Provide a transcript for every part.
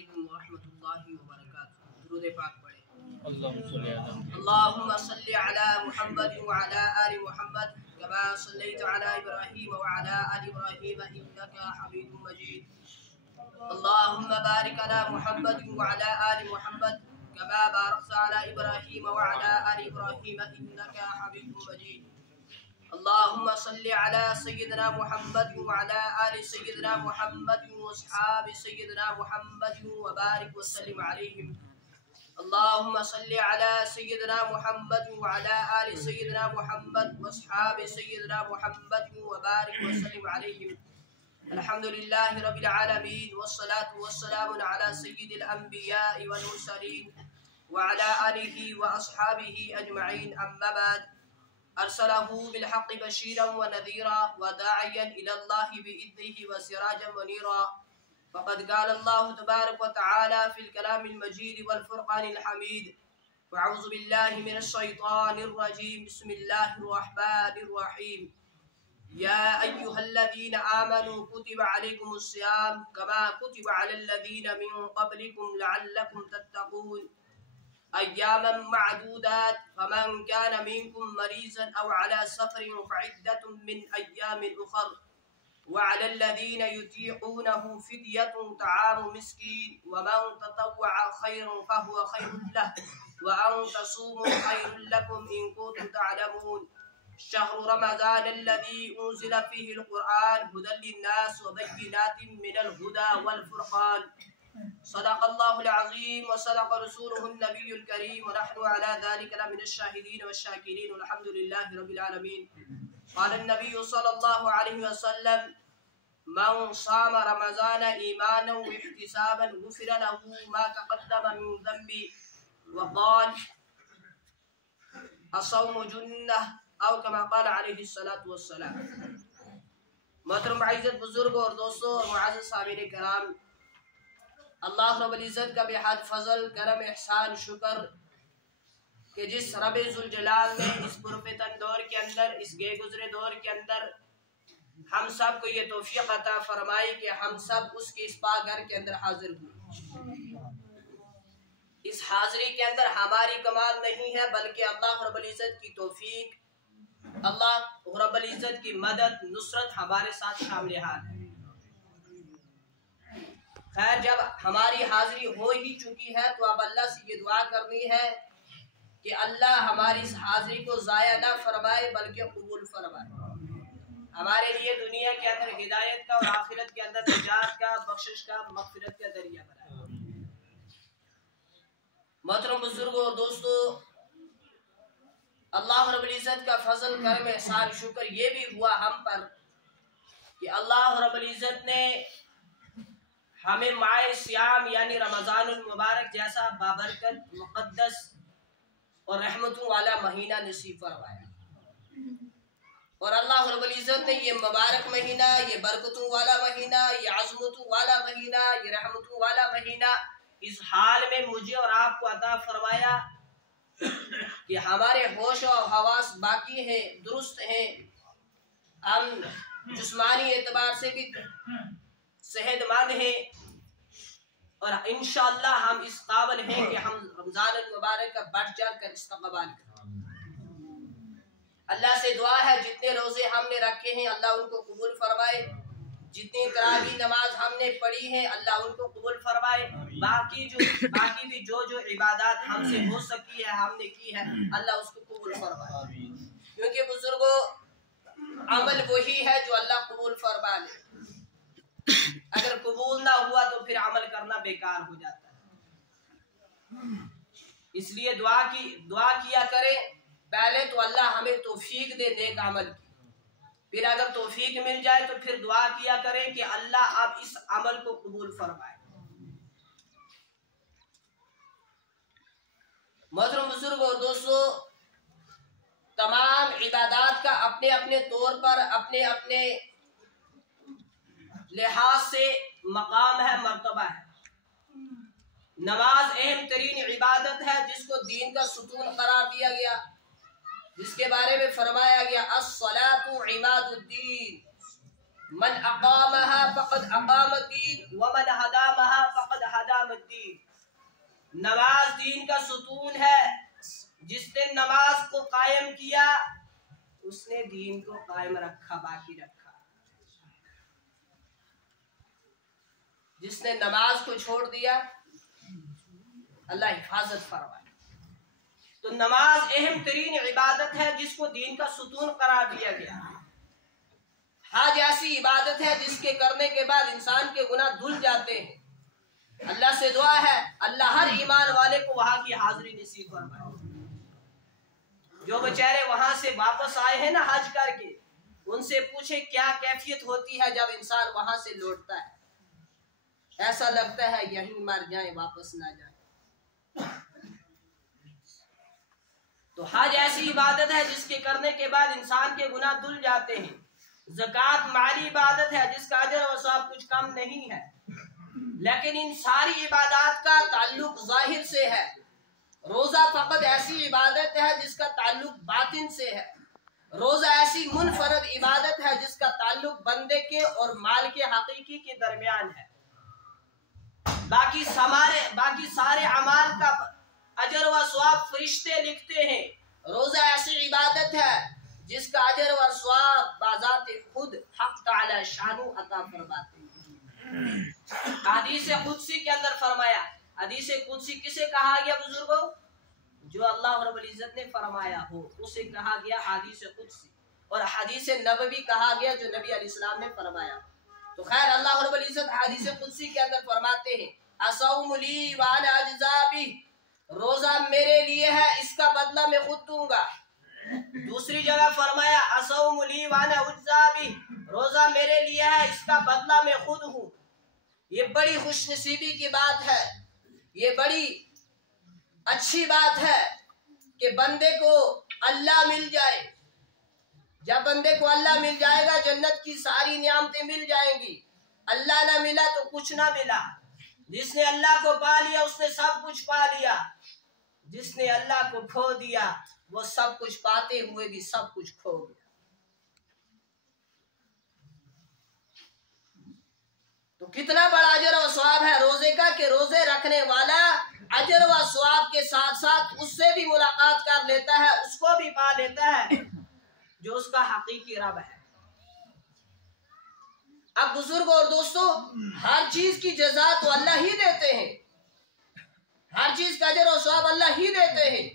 अलैकुम व रहमतुल्लाहि व बरकातुहू। दुरूद पाक पढ़े। अल्लाहुम्मा सल्लि अला मुहम्मद व अला आलि मुहम्मद कमा सल्लैता अला इब्राहीम व अला आलि इब्राहीम इन्नका हमीदुम मजीद। अल्लाहुम्मा बारिक अला मुहम्मद व अला आलि मुहम्मद कमा बारकता अला इब्राहीम व अला आलि इब्राहीम इन्नका हमीदुम मजीद। अल्लाहुम्मा सल्लि अला सय्यिदिना मुहम्मद व अला आलि सय्यिदिना मुहम्मद व अस्हाबि सय्यिदिना मुहम्मद व बारिक व सल्लिम अलैहिम। अल्लाहुम्मा सल्लि अला सय्यिदिना मुहम्मद व अला आलि सय्यिदिना मुहम्मद व अस्हाबि सय्यिदिना मुहम्मद व बारिक व सल्लिम अलैहिम। अल्हम्दुलिल्लाहि रब्बिल आलमीन वस्सलातु वस्सलामु अला सय्यिदिल अंबिया'i वल मुरसलीन व अला आलिहि व अस्हाबिहि अजमईन। अम्मा बाद। अरसलहू बिलहक़्क़ि बशीरन व नज़ीरा व दाइयन इलल्लाहि बिइज़्निहि व सिराजन मुनीरा। फ़क़द क़ाल अल्लाहु तबारक व तआला फ़िल कलामिल मजीद वल फ़ुरक़ानिल हमीद। अऊज़ु बिल्लाहि मिनश शैतानिर रजीम। बिस्मिल्लाहिर रहमानिर रहीम। या अय्युहल्लज़ीना आमनू कुतिबा अलैकुमुस्सियाम कमा कुतिबा अलल्लज़ीना मिन क़ब्लिकुम लअल्लकुम तत्तक़ून अय्यामन मअदूदात फमन कान मिनकुम मरीज़न औ अला सफ़रिन फ़इद्दतुम मिन अय्यामिन उख़र व अलल्लज़ीना युतीक़ूनहु फ़िद्यतुन तआमु मिस्कीन व मन ततव्वअ ख़ैरन फ़हुव ख़ैरुन लह व अन तसूमू ख़ैरुन लकुम इन कुन्तुम तअलमून। शहरु रमज़ानल्लज़ी उन्ज़िला फ़ीहिल क़ुरआन हुदल लिन्नास व बय्यिनातिन मिनल हुदा वल फ़ुरक़ान। सदक़ल्लाहुल अज़ीम व सदक़ रसूलुहुन नबियुल करीम व नहनु अला ज़ालिका लमिनश शाहिदीन वश्शाकिरीन वल्हम्दुलिल्लाहि रब्बिल आलमीन। क़ाल अन्नबिय्यु सल्लल्लाहु अलैहि वसल्लम मन साम रमज़ान ईमानन व इह्तिसाबन गुफ़िर लहू मा तक़द्दम मिन ज़ंबी व क़ाल अस्सौमु जुन्नह औ कमा क़ाल अलैहिस्सलातु वस्सलाम। मोहतरम इज़्ज़त बुजुर्गों और दोस्तों और मुअज़्ज़ज़ सामिईन किराम, अल्लाह रब्बुल इज़्ज़त का बेहद फजल करम एहसान शुक्र कि जिस रब्बे ज़ुल जलाल ने इस पुरफ़ितन दौर के अंदर, इस गे गुज़रे दौर के अंदर हम सब को ये तौफ़ीक़ अता फरमाई कि हम सब उसके इस पाक घर के अंदर हाजिर हुए। इस हाज़िरी के अंदर हमारी कमाल नहीं है बल्कि अल्लाह रब्बुल इज़्ज़त की तौफ़ीक़, अल्लाह रब्बुल इज़्ज़त की मदद नुसरत हमारे साथ शामिल हाल है। खैर, जब हमारी हाजिरी हो ही चुकी है तो अब अल्लाह से ये दुआ करनी है कि अल्लाह हमारी इस हाजिरी को ज़ाया ना फरमाए बल्कि कबूल फरमाए, हमारे लिए दुनिया के अंदर हिदायत का और आखिरत के अंदर निजात का, बख्शिश का, मग़फ़िरत का दरिया बनाए। मोहतरम बुजुर्गों और दोस्तों, अल्लाह रब्बुल इज़्ज़त का फजल करम एहसान शुक्र ये भी हुआ हम पर कि अल्लाह रब्बुल इज़्ज़त ने हमें माए सियाम यानी रमज़ानुल मुबारक जैसा बाबरकत, मुक़द्दस और रहमतों वाला महीना नसीब फरमाया। और अल्लाह रब्बुल इज़्ज़त ने ये मुबारक महीना, ये बरकतों वाला महीना, ये अज़मतों वाला महीना, ये रहमतों वाला महीना इस हाल में मुझे और आपको अता फरमाया कि हमारे होश और हवास बाकी हैं, दुरुस्त हैं, हम जिस्मानी एतबार से भी सेहतमंद हैं और इंशाअल्लाह हम इस काबिल हैं कि हम रमज़ान मुबारक का बढ़ चढ़ कर इस्तक़बाल करें। अल्लाह से दुआ है जितने रोजे हमने रखे हैं अल्लाह उनको कबूल फरमाए, जितनी तरावी नमाज हमने पढ़ी है अल्लाह उनको कबूल फरमाए, बाकी भी जो इबादत हमसे हो सकी है हमने की है अल्लाह उसको कबूल फरमाए। क्योंकि बुजुर्गों, अमल वही है जो अल्लाह कबूल फरमा ले, अगर कबूल ना हुआ तो फिर अमल करना बेकार हो जाता है। इसलिए दुआ किया करें, पहले तो अल्लाह हमें तौफीक दे नेक अमल की, फिर अगर तौफीक मिल जाए तो फिर दुआ किया करें कि अल्लाह अब इस अमल को कबूल फरमाए। मोहतरम बुजुर्ग और दोस्तों, तमाम इबादत का अपने अपने तौर पर अपने अपने लिहाज से मकाम है, मर्तबा है। नमाज अहम तरीन इबादत है जिसको दीन का सुतून करार दिया गया, जिसके बारे में फरमाया गया अस्सलातु इमादुद्दीन मन अक़ामहा फ़क़द अक़ामद्दीन व मन हदामहा फ़क़द हदामद्दीन। अमूदुद्दीन। नमाज दीन का सुतून है। जिसने नमाज को कायम किया उसने दीन को कायम रखा, बाकी रखा। जिसने नमाज को छोड़ दिया अल्लाह हिफाजत फरमाए। तो नमाज अहम तरीन इबादत है जिसको दीन का सुतून करार दिया गया। हज ऐसी इबादत है जिसके करने के बाद इंसान के गुनाह धुल जाते हैं। अल्लाह से दुआ है अल्लाह हर ईमान वाले को वहां की हाजिरी नसीब फरमाए। जो बेचारे वहां से वापस आए हैं ना हज करके, उनसे पूछे क्या कैफियत होती है जब इंसान वहां से लौटता है। ऐसा लगता है यहीं मर जाए, वापस ना जाए। तो हज ऐसी इबादत है जिसके करने के बाद इंसान के गुनाह धुल जाते हैं। ज़कात माली इबादत है जिसका अजर और सवाब कुछ कम नहीं है। लेकिन इन सारी इबादत का ताल्लुक जाहिर से है। रोजा फकत ऐसी इबादत है जिसका ताल्लुक बातिन से है। रोजा ऐसी मुनफरद इबादत है जिसका ताल्लुक बंदे के और माल के हकीकी के दरमियान है। बाकी सारे अमाल का अजर व सवाब फरिश्ते लिखते हैं। रोजा ऐसी इबादत है जिसका अजर व सवाब बाज़ाते खुद हक ताला शानु अता फरमाते हैं। हदीस कुदसी के अंदर फरमाया। हदीस कुदसी किसे कहा गया बुजुर्गों? जो अल्लाह रब्बुल इज्जत ने फरमाया हो उसे कहा गया हदीस कुदसी। और हदीस नबवी कहा गया जो नबी अलैहिस्सलाम ने फरमाया। तो खैर अल्लाह रब्बुल इज्जत हदीस कुदसी के अंदर फरमाते हैं असौमु ली व अना अज्ज़ा बिह, रोजा मेरे लिए है, इसका बदला मैं खुद दूंगा। दूसरी जगह फरमाया असौमु ली व अना अज्ज़ा बिह, रोजा मेरे लिए है, इसका बदला मैं खुद हूँ। ये बड़ी खुशनसीबी की बात है, ये बड़ी अच्छी बात है कि बंदे को अल्लाह मिल जाए। जब बंदे को अल्लाह मिल जाएगा जन्नत की सारी नियामतें मिल जाएंगी। अल्लाह ना मिला तो कुछ ना मिला। जिसने अल्लाह को पा लिया उसने सब कुछ पा लिया। जिसने अल्लाह को खो दिया वो सब कुछ पाते हुए भी सब कुछ खो गया। तो कितना बड़ा अजर व सवाब है रोजे का कि रोजे रखने वाला अजर व सवाब के साथ साथ उससे भी मुलाकात कर लेता है, उसको भी पा लेता है जो उसका हकीकी रब है। अब बुजुर्गों और दोस्तों, हर चीज की जज़ा तो अल्लाह ही देते हैं, हर चीज का अजर और सवाब अल्लाह ही देते हैं।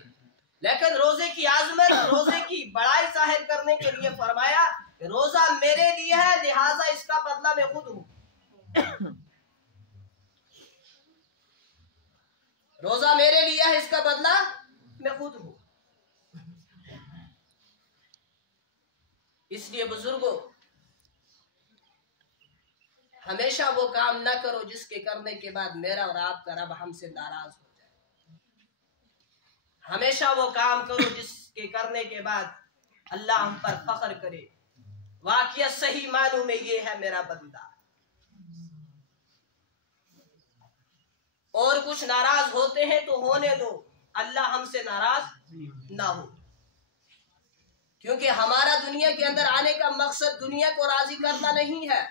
लेकिन रोजे की आजमत, रोजे की बड़ाई जाहिर करने के लिए फरमाया रोजा मेरे लिए है, लिहाजा इसका बदला मैं खुद हूं। रोजा मेरे लिए है, इसका बदला मैं खुद हूं। इसलिए बुजुर्गों, हमेशा वो काम ना करो जिसके करने के बाद मेरा और आपका रब हमसे नाराज हो जाए। हमेशा वो काम करो जिसके करने के बाद अल्लाह हम पर फख्र करे, वाकई सही मानों में ये है मेरा बंदा। और कुछ नाराज होते हैं तो होने दो, अल्लाह हमसे नाराज ना हो। क्योंकि हमारा दुनिया के अंदर आने का मकसद दुनिया को राजी करना नहीं है,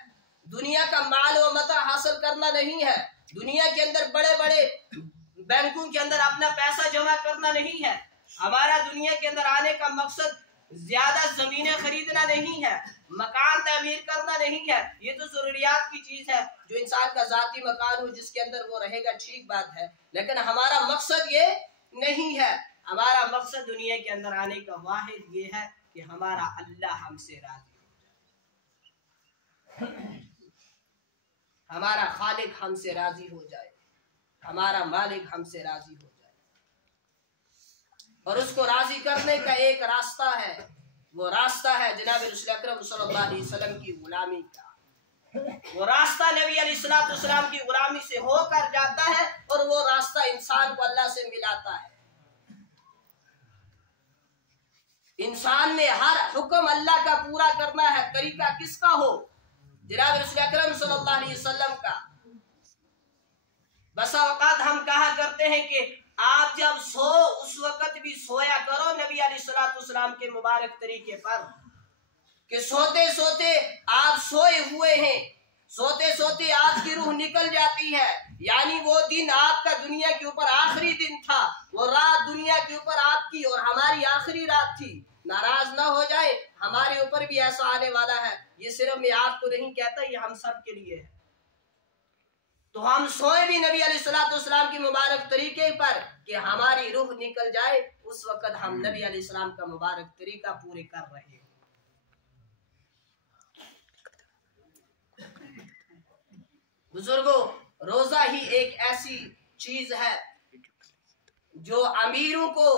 दुनिया का माल व मता हासिल करना नहीं है, दुनिया के अंदर बड़े बड़े बैंकों के अंदर अपना पैसा जमा करना नहीं है। हमारा दुनिया के अंदर आने का मकसद ज्यादा जमीनें खरीदना नहीं है, मकान तामीर करना नहीं है। ये तो जरूरियात की चीज है। जो इंसान का जाती मकान हो जिसके अंदर वो रहेगा ठीक बात है, लेकिन हमारा मकसद ये नहीं है। हमारा मकसद दुनिया के अंदर आने का वाहिद ये है कि हमारा अल्लाह हमसे राजी हो जाए, हमारा खालिक हमसे राजी हो जाए, हमारा मालिक हमसे राजी हो जाए। और उसको राजी करने का एक रास्ता है, वो रास्ता है जनाब रसूल अकरम सल्लल्लाहु अलैहि वसल्लम की गुलामी का। वो रास्ता नबी अलैहिस्सलाम की गुलामी से होकर जाता है और वो रास्ता इंसान को अल्लाह से मिलाता है। इंसान ने हर हुक्म अल्लाह का पूरा करना है, तरीका किसका हो? जनाब रसूल अकरम सल्लल्लाहु अलैहि वसल्लम का। बसा औकात हम कहा करते हैं कि आप जब सो उस वक्त भी सोया करो नबी अलैहिस्सलाम के मुबारक तरीके पर, कि सोते सोते आप सोए हुए हैं, सोते सोते आपकी रूह निकल जाती है, यानी वो दिन आप दुनिया के ऊपर आखिरी दिन था, वो रात दुनिया के ऊपर आपकी और हमारी आखिरी रात थी। नाराज ना हो जाए, हमारे ऊपर भी ऐसा आने वाला है। ये सिर्फ मैं आपको नहीं कहता, ये हम सब के लिए है। तो हम सोए भी नबी अलैहिस्सलाम की मुबारक तरीके पर कि हमारी रूह निकल जाए, उस वक्त हम नबी अलैहिस्सलाम का मुबारक तरीका पूरे कर रहे हैं। बुजुर्गों, रोजा ही एक ऐसी चीज है जो अमीरों को,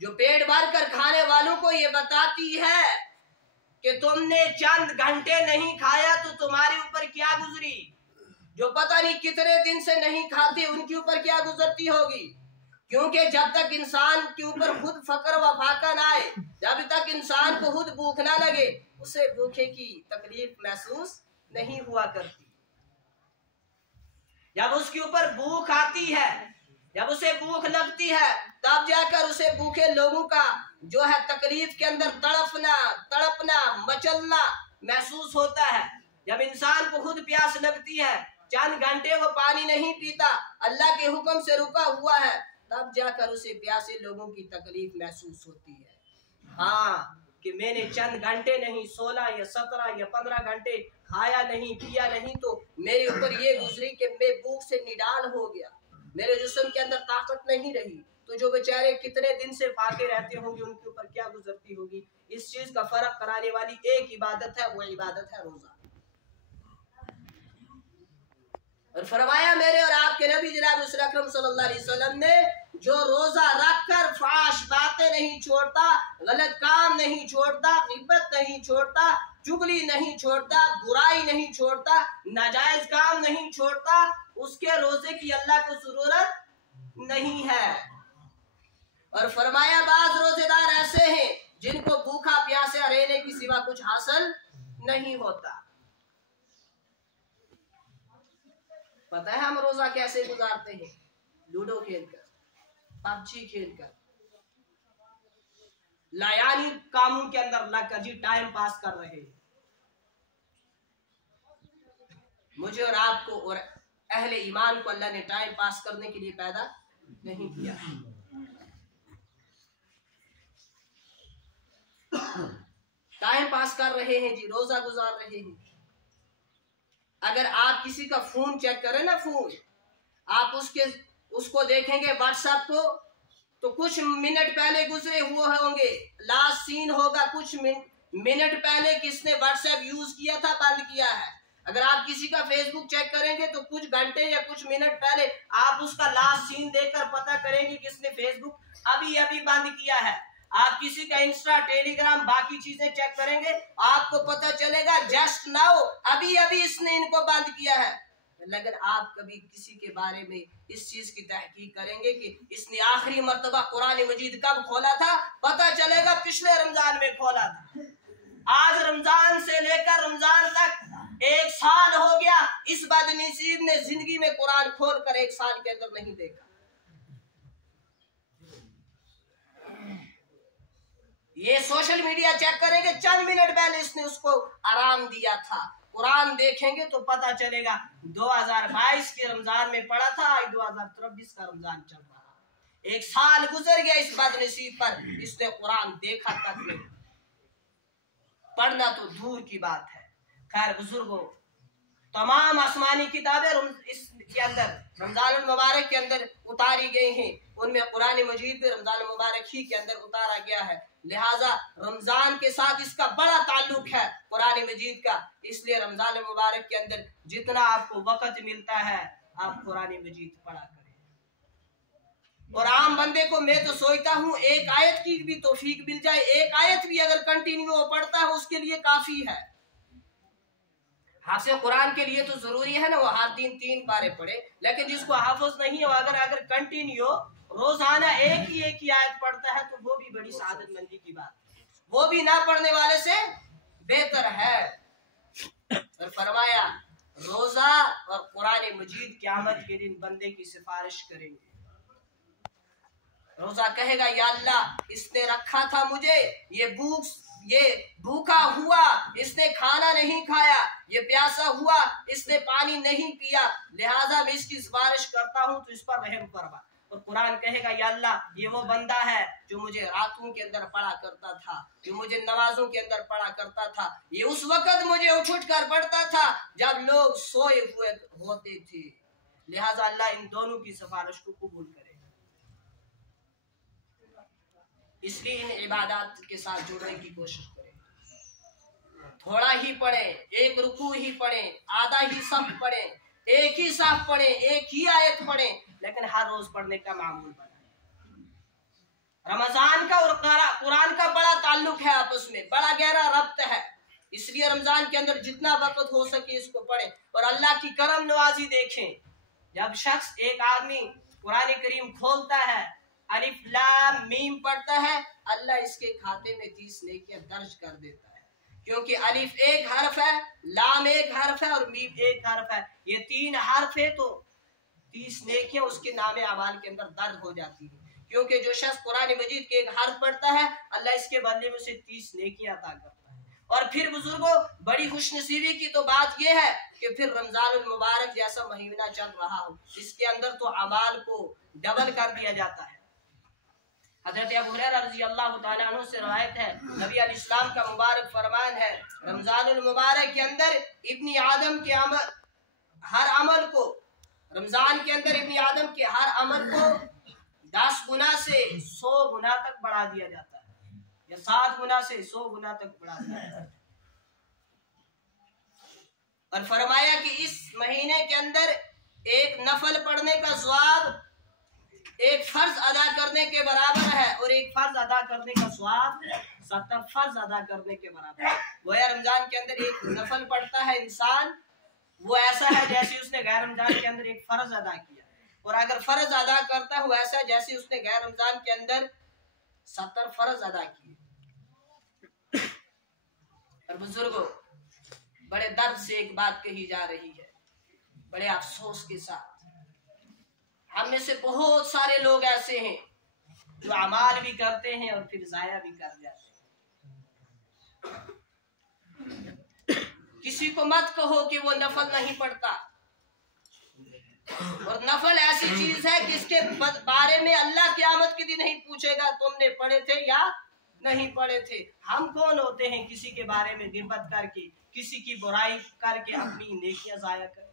जो पेट भर कर खाने वालों को ये बताती है कि तुमने चंद घंटे नहीं खाया तो तुम्हारे ऊपर क्या गुजरी। जो पता नहीं कितने दिन से नहीं खाते उनके ऊपर क्या गुजरती होगी। क्योंकि जब तक इंसान के ऊपर खुद फकर व फाका ना आए, जब तक इंसान को खुद भूख ना लगे, उसे भूखे की तकलीफ महसूस नहीं हुआ करती। जब उसके ऊपर भूख आती है, जब उसे भूख लगती है, तब जाकर उसे भूखे लोगों का जो है तकलीफ के अंदर तड़पना मचलना महसूस होता है। जब इंसान को खुद प्यास लगती है, चंद घंटे वो पानी नहीं पीता, अल्लाह के हुक्म से रुका हुआ है, तब जाकर उसे प्यासे लोगों की तकलीफ महसूस होती है। हाँ, कि मैंने चंद घंटे नहीं, 16 या 17 या 15 घंटे खाया नहीं, पिया नहीं, तो मेरे ऊपर ये गुजरी कि मैं भूख से निडाल हो गया, मेरे जिस्म के अंदर ताकत नहीं रही। तो जो बेचारे कितने दिन से फाके रहते होंगे, उनके ऊपर क्या गुजरती होगी। इस चीज का फर्क कराने वाली एक इबादत है, वो इबादत है रोजा। और फरमाया मेरे और आपके नबी जनाब अकरम सल्लल्लाहु अलैहि वसल्लम ने, जो रोजा रखकर फाश बातें नहीं छोड़ता, गलत काम नहीं छोड़ता, गिब्बत नहीं छोड़ता, चुगली नहीं छोड़ता, बुराई नहीं छोड़ता, नाजायज काम नहीं छोड़ता, उसके रोजे की अल्लाह को जरूरत नहीं है। और फरमाया बाज रोजेदार ऐसे हैं जिनको भूखा प्यासा रहने की सिवा कुछ हासिल नहीं होता। पता है हम रोजा कैसे गुजारते हैं? लूडो खेलकर, पबजी खेलकर, लायानी कामों के अंदर लगकर जी टाइम पास कर रहे हैं। मुझे और आपको और अहले ईमान को अल्लाह ने टाइम पास करने के लिए पैदा नहीं किया। टाइम पास कर रहे हैं जी, रोजा गुजार रहे हैं। अगर आप किसी का फोन चेक करें ना, फोन आप उसको देखेंगे व्हाट्सएप को, तो कुछ मिनट पहले गुजरे हुए होंगे, लास्ट सीन होगा कुछ मिनट पहले किसने व्हाट्सएप यूज किया था, बंद किया है। अगर आप किसी का फेसबुक चेक करेंगे तो कुछ घंटे या कुछ मिनट पहले आप उसका लास्ट सीन देखकर पता करेंगे किसने फेसबुक अभी अभी बंद किया है। आप किसी का इंस्टा, टेलीग्राम, बाकी चीजें चेक करेंगे, आपको पता चलेगा जस्ट नाउ अभी अभी इसने इनको बंद किया है। लेकिन आप कभी किसी के बारे में इस चीज की तहकीक करेंगे कि इसने आखिरी मर्तबा कुरान मजीद कब खोला था? पता चलेगा पिछले रमजान में खोला था। आज रमजान से लेकर रमजान तक 1 साल हो गया, इस बदनसीब ने जिंदगी में कुरान खोल कर 1 साल के अंदर नहीं देखा। ये सोशल मीडिया चेक करेंगे, चंद मिनट पहले इसने उसको आराम दिया था। कुरान देखेंगे तो पता चलेगा 2022 के रमजान में पढ़ा था, आज 2023 का रमजान चल रहा। 1 साल गुजर गया इस बदनसीब पर, इसने कुरान देखा तक नहीं, पढ़ना तो दूर की बात है। खैर बुजुर्गों, तमाम आसमानी किताबें इसके अंदर रमजान मुबारक के अंदर उतारी गई हैं, उनमें कुरान मजीद भी रमजान मुबारक ही के अंदर उतारा गया है। लिहाजा रमजान के साथ इसका बड़ा ताल्लुक है कुरान मजीद का, इसलिए रमजान मुबारक के अंदर जितना आपको वक्त मिलता है आप कुरान मजीद पढ़ा करें। और आम बंदे को मैं तो सोचता हूँ एक आयत की भी तौफीक मिल जाए, एक आयत भी अगर कंटिन्यू पढ़ता है उसके लिए काफी है। हाफिज कुरान के लिए तो जरूरी है ना वो हर दिन 3 पारे पढ़े, लेकिन जिसको हाफिज नहीं हो, अगर कंटिन्यू रोजाना एक ही आयत पढ़ता है तो वो भी बड़ी सादतमंदी की बात, वो भी ना पढ़ने वाले से बेहतर है। और फरमाया रोजा और कुरान मजीद क़यामत के दिन बंदे की सिफारिश करेंगे। रोजा कहेगा या अल्लाह इसने रखा था मुझे, ये भूखा हुआ इसने खाना नहीं खाया, ये प्यासा हुआ इसने पानी नहीं पिया, लिहाजा मैं इसकी सिफारिश करता हूँ तो इस पर रहम फरमा। और कुरान कहेगा या अल्लाह ये वो बंदा है जो मुझे रातों के अंदर पढ़ा करता था, जो मुझे नमाजों के अंदर पढ़ा करता था, ये उस वक्त मुझे उठ कर पढ़ता था जब लोग सोए हुए होते थे, लिहाजा अल्लाह इन दोनों की सिफारिश को कबूल करे। इसलिए इन इबादत के साथ जुड़ने की कोशिश करें। थोड़ा ही पढ़े, एक रुकू ही पढ़े, आधा ही सफ पढ़े, एक ही साफ पढ़े, एक ही आयत पढ़े, लेकिन हर रोज पढ़ने का मामूल बनाए। रमजान का और कुरान का बड़ा ताल्लुक है, आपस में बड़ा गहरा रब्त है, इसलिए रमजान के अंदर जितना वक्त हो सके इसको पढ़ें। और अल्लाह की करम नवाजी देखें, जब शख्स एक आदमी कुरान करीम खोलता है, अलिफ लाम मीम पढ़ता है, अल्लाह इसके खाते में 30 नेकियां दर्ज कर देता है, क्योंकि अलिफ एक हर्फ है, लाम एक हर्फ है और मीम एक हर्फ है। ये 3 हर्फ है तो 30 नेकियां उसके नामे अमाल के अंदर दर्ज हो जाती है, क्योंकि जो शख्स कुरान मजीद के एक हर्फ पढ़ता है अल्लाह इसके बदले में उसे 30 नेकियां अता करता है। और फिर बुजुर्गों, बड़ी खुशनसीबी की तो बात यह है कि फिर रमजानुल मुबारक जैसा महीना चल रहा हो, इसके अंदर तो अमाल को डबल कर दिया जाता है। हज़रत अबू हुरैरा रज़ी अल्लाह तआला अन्हु से रवायत है, नबी अलैहिस्सलाम का मुबारक फरमान है, रमजानुल मुबारक के अंदर इब्न आदम के हर अमल को, रमजान के अंदर इब्न आदम के हर अमल को 10 गुना से 100 गुना तक बढ़ा दिया जाता है, या 7 गुना से 100 गुना तक बढ़ा दिया जाता है। और फरमाया कि इस महीने के अंदर एक नफल पढ़ने का सवाब एक फर्ज अदा करने के बराबर है, और एक फर्ज अदा करने का सवाब 70 फर्ज अदा करने के बराबर है। गोया रमजान के अंदर एक नफल पढ़ता है इंसान, वो ऐसा है जैसे उसने गैर रमजान के अंदर एक फर्ज अदा किया, और अगर फर्ज अदा करता है वो ऐसा जैसे उसने गैर रमजान के अंदर 70 फर्ज अदा किए। और बुजुर्गों, बड़े दर्द से एक बात कही जा रही है, बड़े अफसोस के साथ, हम में से बहुत सारे लोग ऐसे हैं जो अमाल भी करते हैं और फिर जाया भी कर जाते हैं। किसी को मत कहो कि वो नफल नहीं पढ़ता, और नफल ऐसी चीज है कि इसके बारे में अल्लाह क़यामत के दिन नहीं पूछेगा तुमने पढ़े थे या नहीं पढ़े थे। हम कौन होते हैं किसी के बारे में गिबत करके, किसी की बुराई करके अपनी नेकियां जाया करें।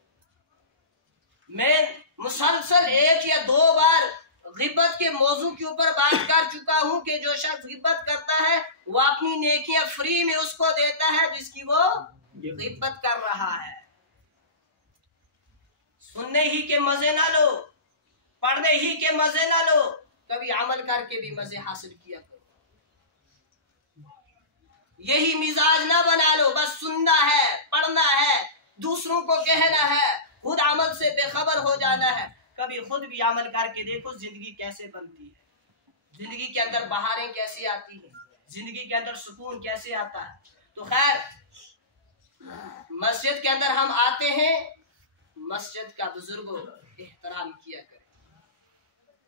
मैं मुसलसल 1 या 2 बार गिबत के मौजू के ऊपर बात कर चुका हूं कि जो शख्स गिबत करता है वो अपनी नेकियां फ्री में उसको देता है जिसकी वो गिबत कर रहा है। सुनने ही के मजे ना लो, पढ़ने ही के मजे ना लो, कभी अमल करके भी मजे हासिल किया करो। यही मिजाज ना बना लो, बस सुनना है, पढ़ना है, दूसरों को कहना है, खुद अमल से बेखबर हो जाना है। कभी खुद भी अमल करके देखो जिंदगी कैसे बनती है, जिंदगी के अंदर बहारें कैसी आती हैं, जिंदगी के अंदर सुकून कैसे आता है। तो खैर, मस्जिद के अंदर हम आते हैं, मस्जिद का बुजुर्गों एहतराम किया करें।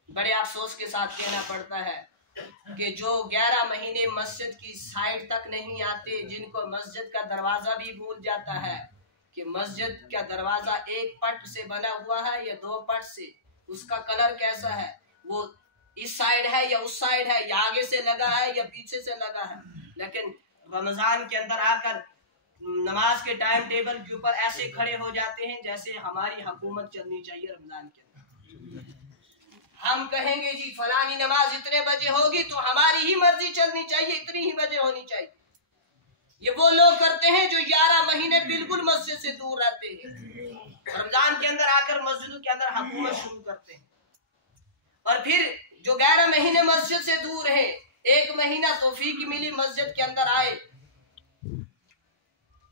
बड़े अफसोस के साथ कहना पड़ता है कि जो 11 महीने मस्जिद की साइड तक नहीं आते, जिनको मस्जिद का दरवाजा भी भूल जाता है कि मस्जिद का दरवाजा एक पट से बना हुआ है या 2 पट से, उसका कलर कैसा है, वो इस साइड है या उस साइड है, या आगे से लगा है या पीछे से लगा है। लेकिन रमजान के अंदर आकर नमाज के टाइम टेबल के ऊपर ऐसे खड़े हो जाते हैं जैसे हमारी हुकूमत चलनी चाहिए रमजान के अंदर। हम कहेंगे जी फलानी नमाज इतने बजे होगी तो हमारी ही मर्जी चलनी चाहिए, इतनी ही बजे होनी चाहिए। ये वो लोग करते हैं जो 11 महीने बिल्कुल मस्जिद से दूर रहते हैं, रमजान के अंदर आकर मस्जिदों के अंदर हुकूमत शुरू करते हैं। और फिर जो 11 महीने मस्जिद से दूर है, 1 महीना तौफीक मिली मस्जिद के अंदर आए,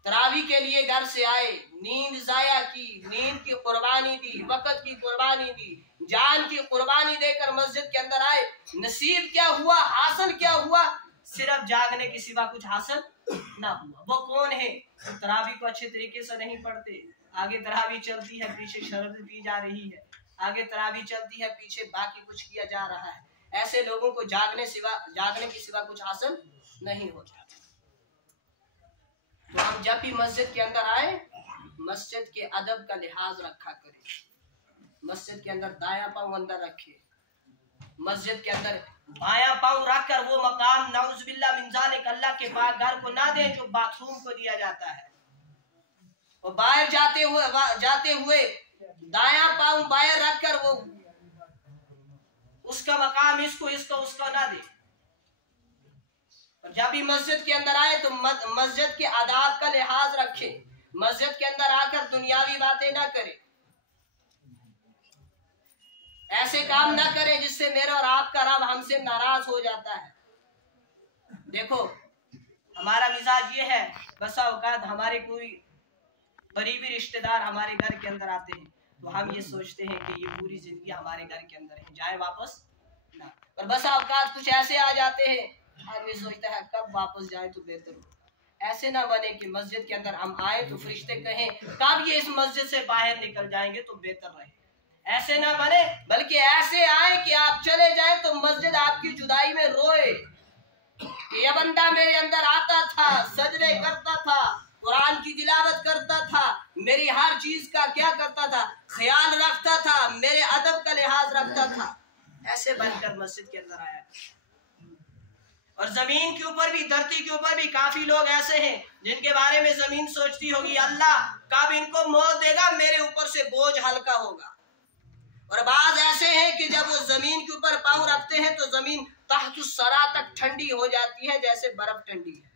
तरावी के लिए घर से आए, नींद जाया की, नींद की कुर्बानी दी, वक्त की कुर्बानी दी, जान की कुर्बानी देकर मस्जिद के अंदर आए, नसीब क्या हुआ, हासिल क्या हुआ, सिर्फ जागने के सिवा कुछ हासिल ना हुआ। वो कौन है? तरावी को अच्छे तरीके से नहीं पढ़ते, आगे तरावी चलती है, पीछे शरद पी जा रही है, आगे तरावी चलती है, पीछे बाकी कुछ किया जा रहा है। ऐसे लोगों को जागने की सिवा कुछ हासिल नहीं होता। तो हम जब भी मस्जिद के अंदर आए, मस्जिद के अदब का लिहाज रखा करें। मस्जिद के अंदर दायां पांव अंदर रखे, मस्जिद के अंदर बायां पांव रखकर वो मकाम नाउजुबिल्लाह मिन ज़ालिक अल्लाह के घर को ना दें जो बाथरूम को दिया जाता है। और बाहर जाते हुए दायां पांव बाहर रखकर वो उसका मकाम इसको उसका ना दे। और जब भी मस्जिद के अंदर आए तो मस्जिद के आदाब का लिहाज रखे। मस्जिद के अंदर आकर दुनियावी बातें ना करें, ऐसे काम ना करें जिससे मेरा और आपका रब हमसे नाराज हो जाता है। देखो हमारा मिजाज ये है, बसा औकात हमारे कोई करीबी रिश्तेदार हमारे घर के अंदर आते हैं तो हम ये सोचते हैं कि ये पूरी जिंदगी हमारे घर के अंदर है, जाए वापस ना। और बसा औकात कुछ ऐसे आ जाते हैं, आदमी सोचता है कब वापस जाए तो बेहतर हो। ऐसे ना बने कि मस्जिद के अंदर हम आए तो फरिश्ते कहें कब ये इस मस्जिद से बाहर निकल जाएंगे तो बेहतर रहे। ऐसे ना बने, बल्कि ऐसे आए कि आप चले जाएं तो मस्जिद आपकी जुदाई में रोए कि यह बंदा मेरे अंदर आता था, सजदे करता था, कुरान की तिलावत करता था, मेरी हर चीज का क्या करता था, ख्याल रखता था, मेरे अदब का लिहाज रखता था। ऐसे बनकर मस्जिद के अंदर आया। और जमीन के ऊपर भी, धरती के ऊपर भी काफी लोग ऐसे हैं जिनके बारे में जमीन सोचती होगी अल्लाह कब इनको मौत देगा, मेरे ऊपर से बोझ हल्का होगा। और बाज ऐसे हैं कि जब वो जमीन के ऊपर पांव रखते हैं तो जमीन तहतुस्सरा तक ठंडी हो जाती है जैसे बर्फ ठंडी है।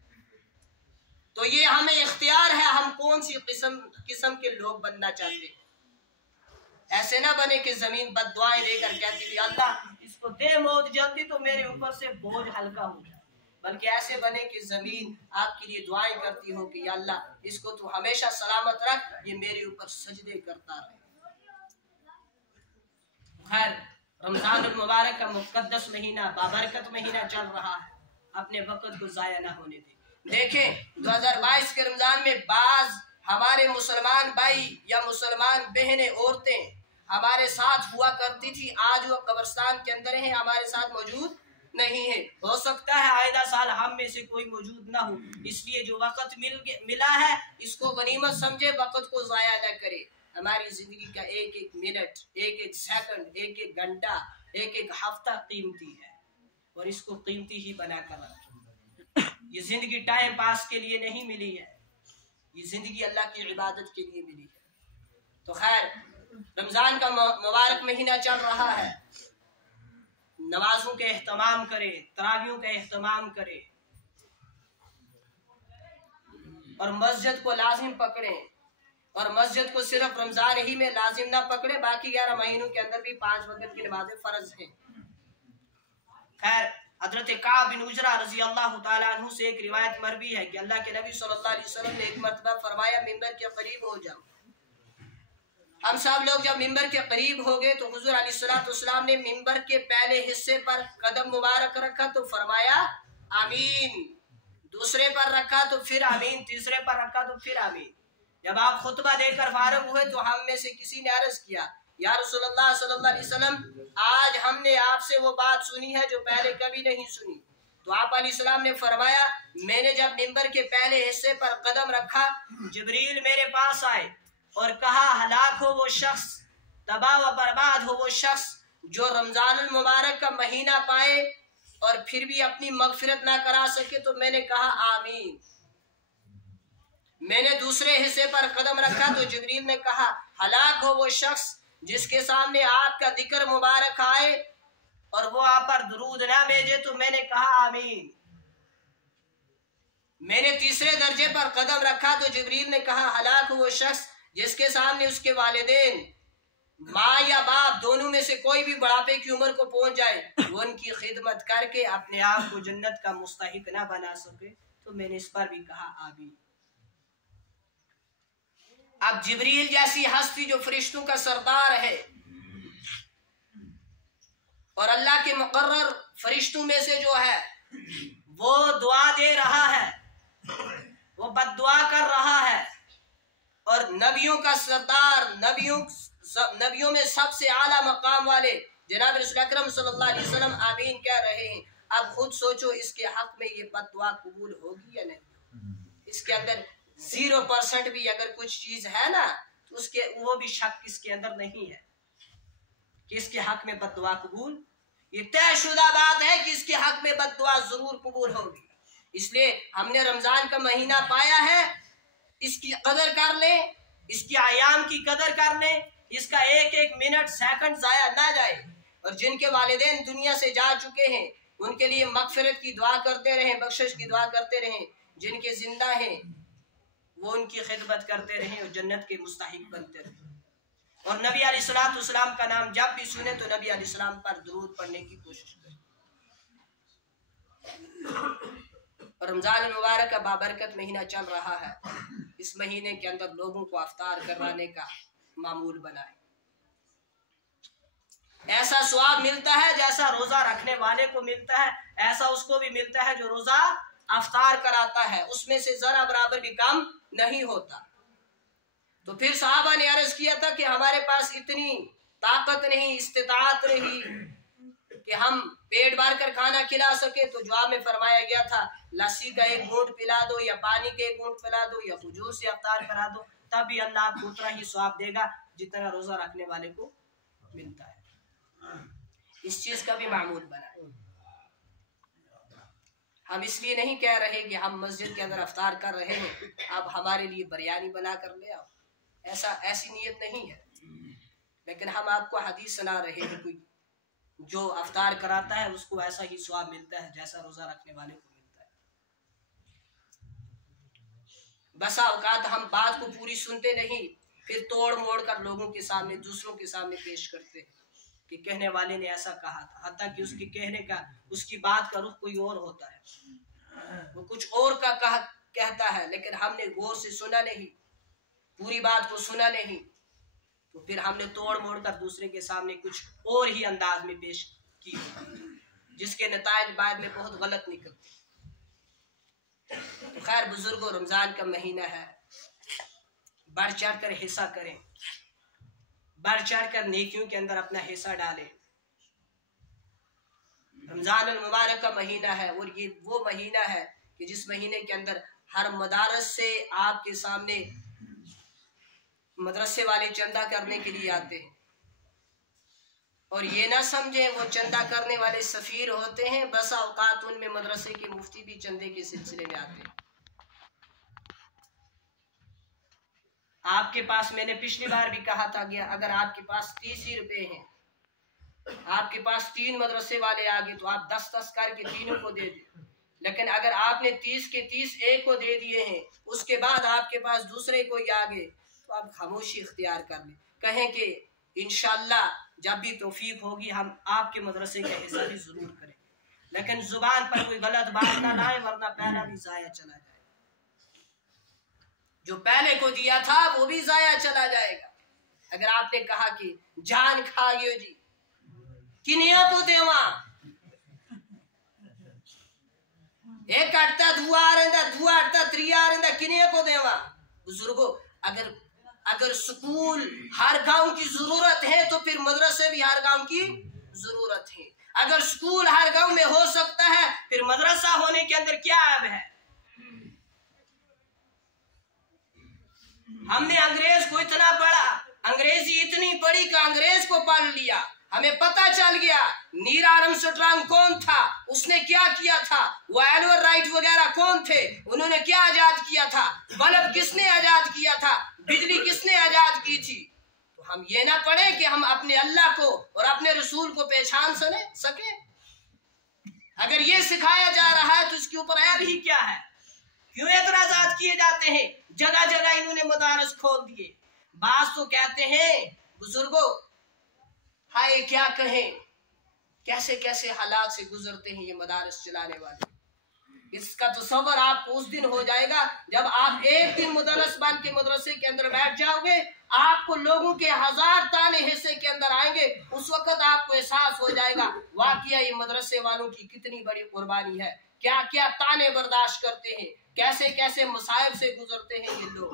तो ये हमें इख्तियार है हम कौन सी किस्म के लोग बनना चाहते हैं। ऐसे ना बने कि जमीन बद्दुआएं देकर कहती थी अल्लाह इसको दे मौत जल्दी तो मेरे ऊपर से बोझ हल्का हो जाए, बल्कि ऐसे बने कि जमीन आपके लिए दुआएं करती हो कि अल्लाह इसको तू हमेशा सलामत रख, ये मेरे ऊपर सजदे करता रहे। खैर रमजान मुबारक का मुकद्दस महीना, बाबरकत महीना चल रहा है, अपने वक्त को जाया ना होने दें। देखें 2022 के रमजान में बाज हमारे मुसलमान भाई या मुसलमान बहनें, औरतें हमारे साथ हुआ करती थी, आज वो कब्रिस्तान के अंदर है, हमारे साथ मौजूद नहीं है। हो सकता है आइंदा साल हम में से कोई मौजूद ना हो, इसलिए जो वक्त मिला है इसको गनीमत समझे, वक्त को जाया न करे। हमारी जिंदगी का एक एक मिनट, एक एक सेकंड, एक एक घंटा, एक एक हफ्ता कीमती है और इसको कीमती ही बनाकर रखें। ये जिंदगी टाइम पास के लिए नहीं मिली है, ये जिंदगी अल्लाह की इबादत के लिए मिली है। तो खैर रमजान का मुबारक महीना चल रहा है, नमाजों के एहतमाम करें, तरावियों का एहतमाम करें और मस्जिद को लाजिम पकड़ें। और मस्जिद को सिर्फ रमजान ही में लाजिम ना पकड़े, बाकी 11 महीनों के अंदर भी 5 वक्त की नमाजें फर्ज हैं। खैर हजरत काब बिन उजरा रजी अल्लाह तआला अन्हु से एक रिवायत मरवी है कि अल्लाह के नबी सल्लल्लाहु अलैहि वसल्लम ने एक मर्तबा फरमाया मिंबर के करीब हो जाओ। हम सब लोग जब मिंबर के करीब हो गए तो हुजूर अलैहिस्सलाम ने मिंबर के पहले हिस्से पर कदम मुबारक रखा तो फरमाया आमीन, दूसरे पर रखा तो फिर आमीन, तीसरे पर रखा तो फिर आमीन। जब आप खुतबा देकर फारग हुए तो हम में से किसी ने अर्ज किया या रसूलुल्लाह सल्लल्लाहु अलैहि वसल्लम, आज हमने आपसे वो बात सुनी है जो पहले कभी नहीं सुनी। तो आप अलैहिस्सलाम ने फरमाया मैंने जब मिंबर के पहले हिस्से पर कदम रखा, जिब्रील मेरे पास आए और कहा हलाक हो वो शख्स, तबाह व बर्बाद हो वो शख्स जो रमजानुल मुबारक का महीना पाए और फिर भी अपनी मगफिरत ना करा सके। तो मैंने कहा आमीन। मैंने दूसरे हिस्से पर कदम रखा तो जिब्रील ने कहा हलाक हो वो शख्स जिसके सामने आपका जिक्र मुबारक आए और वो आप पर दुरूद ना भेजे। तो मैंने कहा आमीन। मैंने तीसरे दर्जे पर कदम रखा तो जिब्रील ने कहा हलाक हो वो शख्स जिसके सामने उसके वालिदैन, माँ या बाप दोनों में से कोई भी बुढ़ापे की उम्र को पहुंच जाए, वो उनकी खिदमत करके अपने आप को जन्नत का मुस्तहिक ना बना सके। तो मैंने इस पर भी कहा आमीन। अब जिब्रील जैसी हस्ती जो फरिश्तों का सरदार है और अल्लाह के मुकर्रर फरिश्तों में से जो है वो दुआ दे रहा है, वो बद्दुआ कर रहा है और नबियों का सरदार, नबियों नबियों में सबसे आला मकाम वाले जनाब रसूल अकरम सल्लल्लाहु अलैहि वसल्लम आमीन कह रहे हैं। अब खुद सोचो इसके हक में ये बद्दुआ कबूल होगी या नहीं। इसके अंदर 0% भी अगर कुछ चीज है ना तो उसके वो भी शक इसके अंदर नहीं है कि इसके हक में बद्दुआ कबूल, ये तयशुदा बात है कि इसके हक में बद्दुआ जरूर कबूल होगी। इसलिए हमने रमजान का महीना पाया है, इसकी कदर कर ले, इसकी आयाम की कदर कर ले, इसका एक एक मिनट सेकंड जाया ना जाए। और जिनके वालिदैन दुनिया से जा चुके हैं उनके लिए मगफिरत की दुआ करते रहें, बख्शिश की दुआ करते रहें। जिनके जिंदा हैं वो उनकी खिदमत करते रहें और जन्नत के मुस्तहिक बनते रहें। और नबी अलैहिस्सलाम का नाम जब भी सुने तो नबी अलैहिस्सलाम पर दुरूद पढ़ने की कोशिश करें। रमजान मुबारक का बाबरकत महीना चल रहा है, इस महीने के अंदर लोगों को अफ्तार करवाने का मामूल बनाए। ऐसा स्वाब मिलता है जैसा रोजा रखने वाले को मिलता है, ऐसा उसको भी मिलता है जो रोजा अफ्तार कराता है, उसमें से जरा बराबर भी कम नहीं होता। तो फिर सहाबा ने अर्ज किया था कि हमारे पास इतनी ताकत नहीं, इस्तिताअत नहीं कि हम पेट भर कर खाना खिला सके। तो जवाब में फरमाया गया था लस्सी का एक घूंट पिला दो या पानी के एक घूंट पिला दो या खजूर से अफ्तार करा दो, तब भी अल्लाह आपको उतना ही स्वाब देगा जितना रोजा रखने वाले को मिलता है। इस चीज का भी मामूल बनाए। हम इसलिए नहीं कह रहे कि हम मस्जिद के अंदर अफ्तार कर रहे हैं अब हमारे लिए बिरयानी बना कर ले आओ, ऐसी नीयत नहीं है। लेकिन हम आपको हदीस सुना रहे हैं, कोई जो अफ्तार कराता है उसको ऐसा ही स्वाब मिलता है जैसा रोजा रखने वाले को मिलता है। बसा औकात हम बात को पूरी सुनते नहीं, फिर तोड़ मोड़ कर लोगों के सामने, दूसरों के सामने पेश करते हैं कि कहने वाले ने ऐसा कहा था, हत्ता कि उसके कहने का, उसकी बात का रुख कोई और होता है, वो कुछ और का कहता है, लेकिन हमने गौर से सुना नहीं, पूरी बात को सुना नहीं, तो फिर हमने तोड़ मोड़ कर दूसरे के सामने कुछ और ही अंदाज में पेश की, जिसके नतायज बाद में बहुत गलत निकलते। तो खैर बुजुर्गों, रमजान का महीना है, बढ़ चढ़ कर हिस्सा करें, बढ़ चढ़ कर नेकियों के अंदर अपना हिस्सा डालें। रमजान अल मुबारक का महीना है और ये वो महीना है कि जिस महीने के अंदर हर मदारस से आपके सामने मदरसे वाले चंदा करने के लिए आते हैं। और ये ना समझे वो चंदा करने वाले सफीर होते हैं, बस औकात उनमें मदरसे के मुफ्ती भी चंदे के सिलसिले में आते हैं। आपके पास, मैंने पिछली बार भी कहा था कि अगर आपके पास 30 ही रुपए हैं, आपके पास 3 मदरसे वाले आ गए तो आप 10-10 करके तीनों को दे दें। लेकिन अगर आपने 30 के 30 एक को दे दिए हैं, उसके बाद आपके पास दूसरे कोई आ गए, तो आप खामोशी इख्तियार कर लें, कहें कि इंशाअल्लाह जब भी तौफीक होगी हम आपके मदरसे का हिस्सा भी जरूर करें। लेकिन जुबान पर कोई गलत बात ना लाए, वरना पहला भी जाया चला जाए। जो पहले को दिया था वो भी जाया चला जाएगा। अगर आपने कहा कि जान खा गयो जी, किनिया को देवा, एक अटता धुआ अटता त्रिया आरंदा, किनिया को देवा। बुजुर्गो, अगर स्कूल हर गांव की जरूरत है तो फिर मदरसे भी हर गांव की जरूरत है। अगर स्कूल हर गांव में हो सकता है, फिर मदरसा होने के अंदर क्या ऐब है। हमने अंग्रेज को इतना पढ़ा, अंग्रेजी इतनी पढ़ी कि अंग्रेज को पढ़ लिया, हमें पता चल गया नील आर्मस्ट्रांग कौन था, उसने क्या किया था, वो एल्वर राइट वगैरह कौन थे, उन्होंने क्या आजाद किया था, बल्ब किसने आजाद किया था, बिजली किसने आजाद की थी। तो हम ये ना पढ़े कि हम अपने अल्लाह को और अपने रसूल को पहचान सके। अगर ये सिखाया जा रहा है तो इसके ऊपर ऐब ही क्या है। क्यों एतराजात किए जाते हैं, जगह जगह इन्होंने मदारस खोल दिए। बात तो कहते हैं बुजुर्गों, हाय क्या कहें, कैसे कैसे हालात से गुजरते हैं ये मदारस चलाने वाले। इसका तसव्वुर आपको उस दिन हो जाएगा जब आप एक दिन मुदर्रिस बन के मदरसे के अंदर बैठ जाओगे, आपको लोगों के 1000 ताने हिस्से के अंदर आएंगे, उस वक्त आपको एहसास हो जाएगा वाकया ये मदरसे वालों की कितनी बड़ी कुर्बानी है, क्या क्या ताने बर्दाश्त करते हैं, कैसे कैसे मुसाइब से गुजरते हैं ये लोग।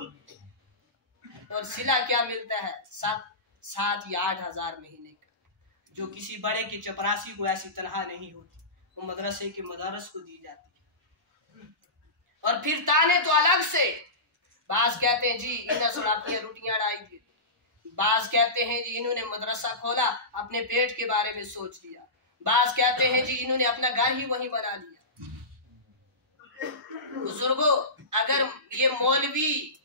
और सिला क्या मिलता है, 7 या 8,000 महीने का, जो किसी बड़े की चपरासी को ऐसी तनख्वाह नहीं होती, वो मदरसे के मदारस को दी जाती है। और फिर ताने तो अलग से, बाज कहते हैं जी इन्हें सुनाती रोटियां डाई थी, बाज कहते हैं जी इन्होंने मदरसा खोला अपने पेट के बारे में सोच लिया, बाज कहते हैं जी इन्होंने अपना घर ही वहीं बना लिया। बुजुर्गों, अगर ये मौलवी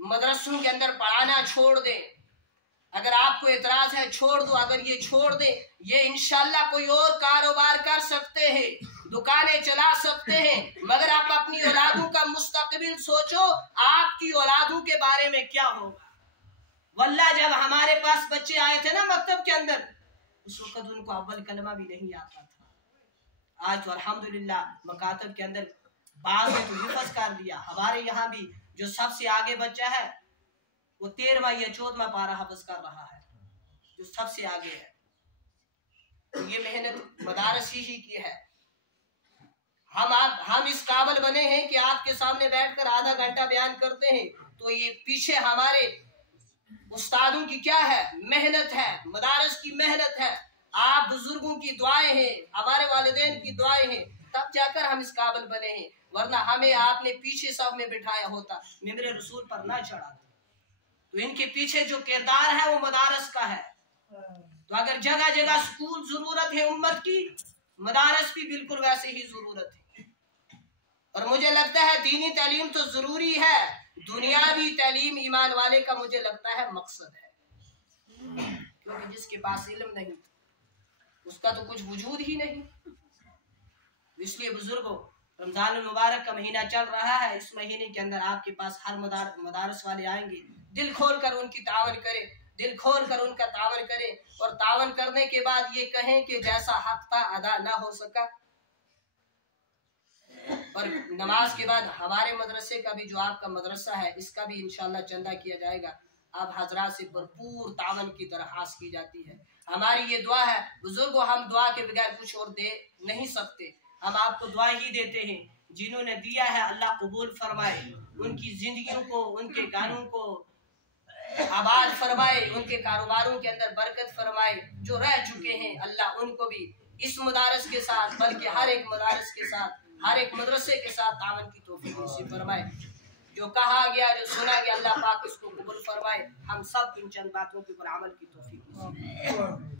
मदरसों के अंदर पढ़ाना छोड़ दे, अगर आपको एतराज है छोड़ दो, अगर ये छोड़ दे, ये इंशाल्लाह कोई और कारोबार कर सकते हैं, दुकानें चला सकते हैं, मगर आप अपनी औलादों का मुस्तकबिल सोचो, आपकी औलादों के बारे में क्या होगा। वल्लाह जब हमारे पास बच्चे आए थे ना मकतब के अंदर, उस वक्त उनको अव्वल कलमा भी नहीं आता था। आज तो अल्हम्दुलिल्लाह मकातब के अंदर बाज ने तो हिफज कर लिया। हमारे यहाँ भी जो सबसे आगे बच्चा है वो 13वां या 14वां पारा हफ्ज कर रहा है, जो सबसे आगे है। तो ये मेहनत मदारस ही की है। हम इस काबिल बने हैं कि आपके सामने बैठकर आधा घंटा बयान करते हैं, तो ये पीछे हमारे उस्तादों की क्या है, मेहनत है, मदारस की मेहनत है, आप बुजुर्गों की दुआएं हैं, हमारे वालिदैन की दुआएं हैं, तब जाकर हम इस काबिल बने हैं। वरना हमें आपने पीछे सब में बिठाया होता, मिंबरे रसूल पर ना चढ़ाते। तो इनके पीछे जो किरदार है वो मदारस का है। तो अगर जगह जगह स्कूल जरूरत है उम्मत की, मदारस भी बिल्कुल वैसे ही जरूरत है। और मुझे लगता है दीनी तालीम तो जरूरी है, दुनियावी तालीम ईमान वाले का मुझे लगता है मकसद है, क्योंकि जिसके पास इल्म नहीं उसका तो कुछ वजूद ही नहीं। इसलिए बुजुर्गों, रमजान मुबारक का महीना चल रहा है, इस महीने के अंदर आपके पास हर मदारस वाले आएंगे, दिल खोल कर उनकी तावन करें, दिल खोल कर उनका तावन करें, और तावन करने के बाद ये कहें कि जैसा हक था अदा ना हो सका। और नमाज के बाद हमारे मदरसे का भी, जो आपका मदरसा है, इसका भी इंशाल्लाह चंदा किया जाएगा। आप हजरात से भरपूर तावन की दरख्वास्त की जाती है। हमारी ये दुआ है बुजुर्गों, हम दुआ के बगैर कुछ और दे नहीं सकते, हम आपको दुआ ही देते हैं। जिन्होंने दिया है अल्लाह कबूल फरमाए, उनकी जिंदगियों को, उनके गानों को आबाद फरमाए, उनके कारोबारों के अंदर बरकत फरमाए। जो रह चुके हैं अल्लाह उनको भी इस मदारस के साथ, बल्कि हर एक मदारस के साथ, हर एक मदरसे के साथ तावन की तौफीक नसीब फरमाए। जो कहा गया, जो सुना गया, अल्लाह पाक इसको कबूल फरमाए। हम सब इन चंद बातों के ऊपर अमल की तौफीक नसीब